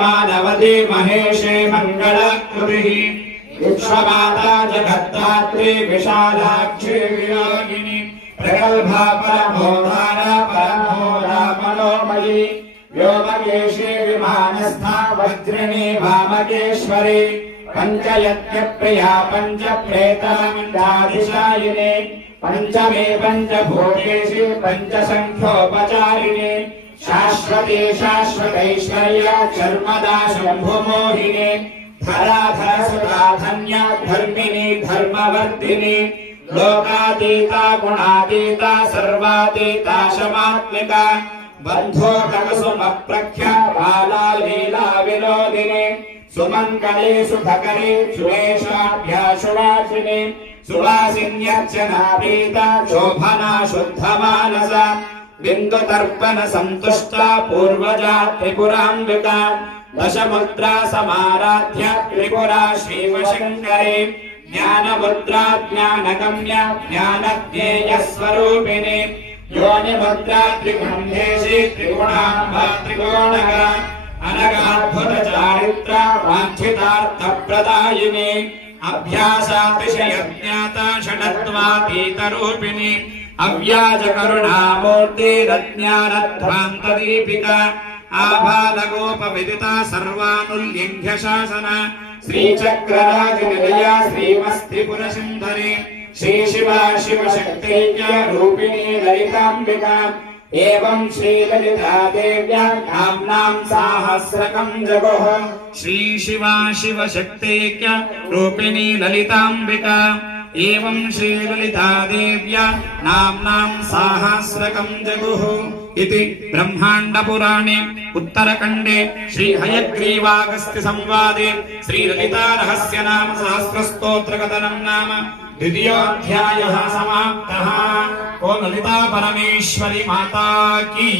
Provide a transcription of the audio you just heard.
मानवती महेशे मङ्गलकृतिः विश्वमाता जगद्धात्री विशालाक्षी वियोगिनी प्रगल्भा परमोधारा परमोदा मनोमयी व्योमकेशी विमानस्था वज्रिणी वामकेश्वरी पंचयज्ञप्रिया पंचप्रेतादिशायिनी पंचमे पंचभूतेषु पंचसंख्योपचारिणी शाश्वती शाश्वतैश्वर्या चर्मदा शम्भुमोहिनी धराधरसुता धन्या धर्मिणी धर्मवर्धिनी लोकातीता गुणातीता सर्वातीता शमात्मिका बन्धोककुसुमप्रख्या बाला लीला विनोदिनी सुमङ्गले सुभकरे सुवेशाभ्याशुवासिनी सुवासिन्यर्चना प्रीता शोभना शुद्धमानसा बिन्दुतर्पण सन्तुष्टा पूर्वजा त्रिपुराम्बिका दशमुद्रा समाराध्या त्रिपुरा श्रीवशङ्करे ज्ञानमुद्रा ज्ञानगम्या ज्ञानज्ञेयस्वरूपिणी योनिमुद्रा त्रिगुणेशी त्रिगुणाम्बा त्रिकोणगा अनगाद्भुत चारित्रा वाञ्छितार्थप्रदायिनी अभ्यासातिशयज्ञाता षडत्वातीतरूपिणी अव्याजकरुणामूर्ति रज्ञानध्वान्तदीपिका आभालगोपविदिता सर्वानुल्यङ्घ्य शासन श्रीचक्रराजनिलया श्रीमस्त्रिपुरसुन्दरी श्रीशिवा शिवशक्तैक्य रूपिणी ललिताम्बिका एवं श्रीललिता देव्या नाम्नां साहस्रकं जगुः श्रीशिवा शिवशक्तैक्य रूपिणी ललिताम्बिका एवं श्रीललिता देव्या नाम्नां साहस्रकं जगुः इति ब्रह्माण्डपुराणे उत्तरखण्डे श्रीहयग्रीवागस्त्य संवादे श्रीललिता रहस्य नाम सहस्रस्तोत्रकथनं नाम द्वितीयोऽध्यायः समाप्तः। ओ ललिता परमेश्वरी माता की।